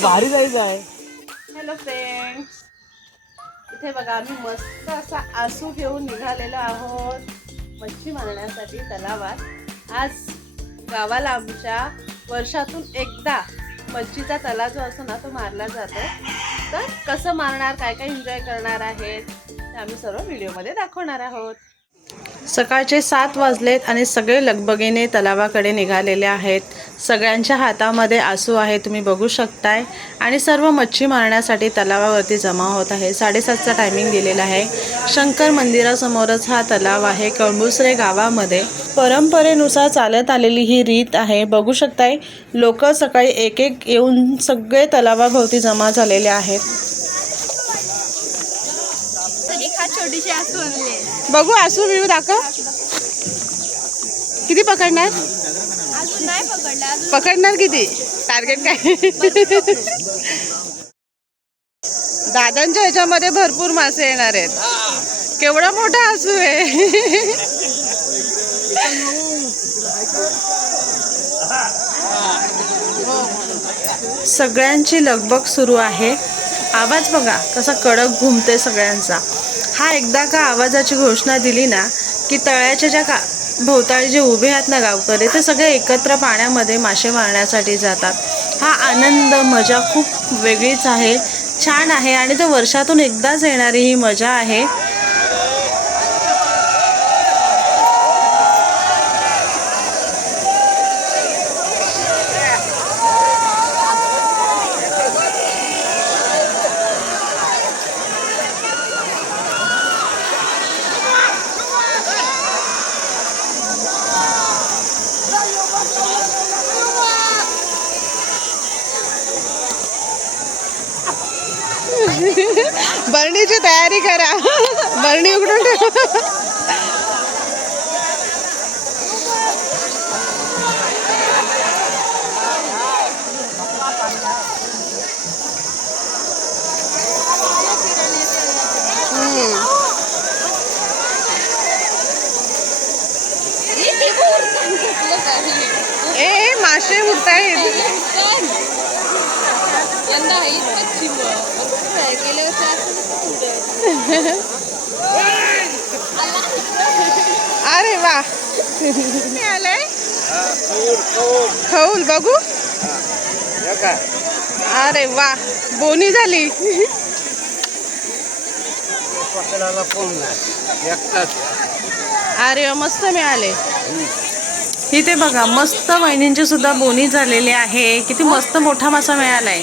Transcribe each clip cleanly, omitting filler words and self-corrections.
भारी जायचं आहे. हॅलो फ्रेंड्स, इथे बघा आम्ही मस्त असा आसू घेऊन निघालेलो आहोत मच्छी मारण्यासाठी तलावात. आज गावाला आमच्या वर्षातून एकदा मच्छीचा तलाव जो असतो ना तो मारला जातो. तर कसं मारणार, काय काय एन्जॉय करणार आहेत ते आम्ही सर्व व्हिडिओमध्ये दाखवणार आहोत. सकाळचे 7 वाजलेत आणि सगळे लगबगीने तलावाकडे निघालेले आहेत. सगळ्यांच्या हातामध्ये आसू आहे, तुम्ही बघू शकताय. आणि सर्व मच्छी मारण्यासाठी तलावावरती जमा होत आहे. 7:30चा टायमिंग दिलेला आहे. शंकर मंदिरासमोरच हा तलाव आहे, कळंबुसरे गावामध्ये. परंपरेनुसार चालत आलेली ही रीत आहे. बघू शकताय, लोक सकाळी एक एक येऊन सगळे तलावाभोवती जमा झालेले आहेत. छोटीशी आसू आणले. बघू आसू बिळू दाखव. किती पकडणार? अजून नाही पकडला. पकडणार किती? टार्गेट काय? दादांच्या ह्याच्यामध्ये भरपूर मासे येणार आहेत. केवढा मोठा आसू आहे. सगळ्यांची लगबग सुरू आहे. आवाज बघा कसा कडक घुमते सगळ्यांचा. हा एकदा का आवाजाची घोषणा दिली ना की तळ्याच्या ज्या भोवताळी जे उभे आहेत ना गावकरी, ते सगळे एकत्र पाण्यामध्ये मासे मारण्यासाठी जातात. हा आनंद, मजा खूप वेगळीच आहे, छान आहे. आणि तो वर्षातून एकदाच येणारी ही मजा आहे. बरणीची तयारी करा. बरणी उघडून ठेवा. ए मासे उडतायत. अरे वा, आलंय खौल बघू. अरे वा, बोनी झाली. अरे मस्त मिळाले. इथे बघा मस्त वहिनींची सुद्धा बोनी झालेली आहे. किती मस्त मोठा मासा मिळालाय.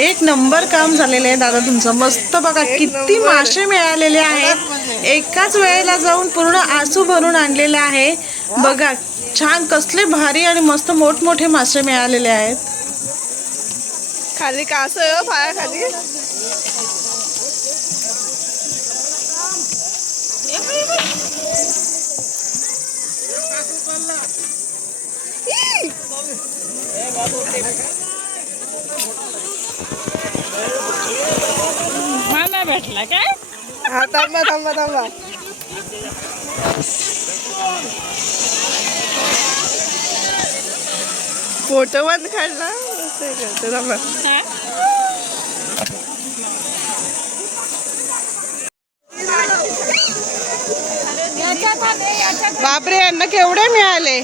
एक नंबर काम झालेलं आहे दादा तुमचं. मस्त बघा किती मासे मिळालेले आहेत. एकाच वेळेला जाऊन पूर्ण आसू भरून आणलेले आहे. बघा छान, कसले भारी आणि मस्त मोठमोठे मासे मिळालेले आहेत. खाली कास पायाखाली. मला भेटला काय? हा थांबा थांबा थांबा. फोटो बंद काढला. बापरे, यांना केवढे मिळाले.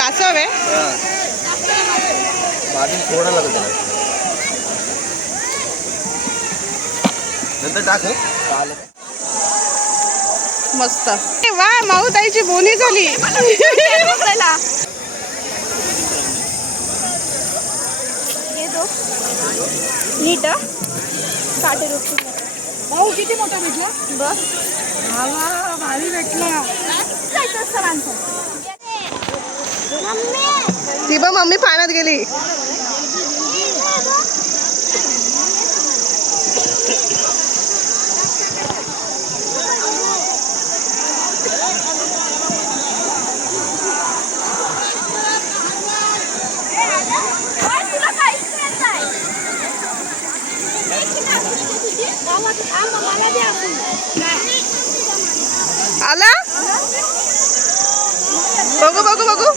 कासव आहे. थोडा लागत नंतर टाक. मस्त. वा, माऊताईची बोनी झाली. नीट काटे रोखून. भाऊ किती मोठा भेटला बस भारी भेटला. जायचं असतं माणसं. विभा मम्मी पाण्यात गेली. आला बघू बघू बघू.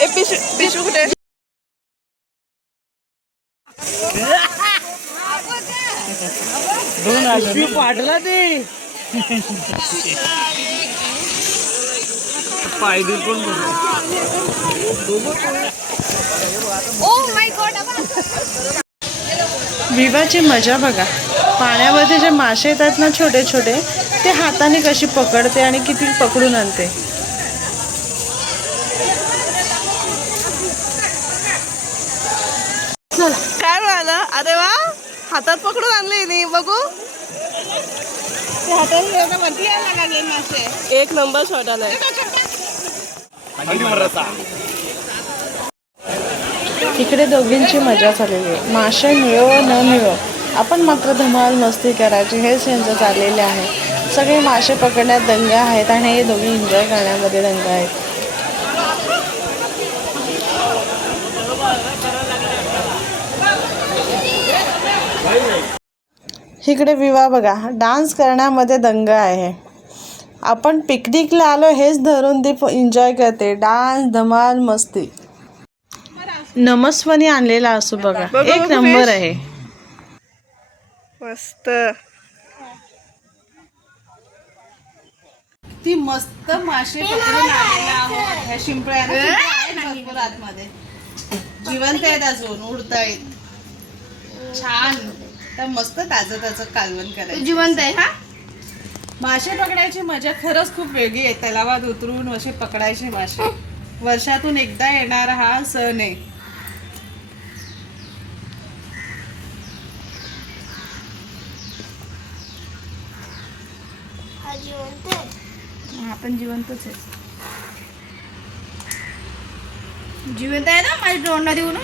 ए पिशू कुठे? पाठला ते पायदूर पण विवाची मजा बघा. पाण्यामध्ये जे मासे येतात ना छोटे छोटे, ते हाताने कशी पकडते आणि किती पकडून आणते. काय मिळालं? अरे वा, हातात पकडून आणले नाही बघू. एक नंबर शॉट आलाय. इकडे दोघींची मजा चाललेली आहे. मासे मिळो न मिळो, आपण मात्र धमाल मस्ती करायची हेच यांचं चाललेले आहे. सगळे मासे पकडण्यात दंग आहेत आणि हे दोघी एन्जॉय करण्यामध्ये दंग आहेत. इकडे विवाह बघा, डान्स करण्यामध्ये दंग आहे. आपण पिकनिकला आलो हेच धरून ती एन्जॉय करते. डान्स धमाल मस्ती. नमस्वनी आणलेला असू बघा, एक नंबर आहे. मस्त. ती मस्त मासे पकडून आलेला आहोत. ह्या शिंपळ्या आतमध्ये जिवंत आहेत, अजून उडतायत. छान. तर मस्त ताजं ताजं कालवण करायचं. जिवंत आहे हा. मासे पकडायची मजा खरंच खूप वेगळी आहे. तलावात उतरून असे पकडायचे मासे. वर्षातून एकदा येणारा हा सण आहे. आपण जिवंतच आहे. जिवंत आहे ना माझ्या तोंडात देऊन.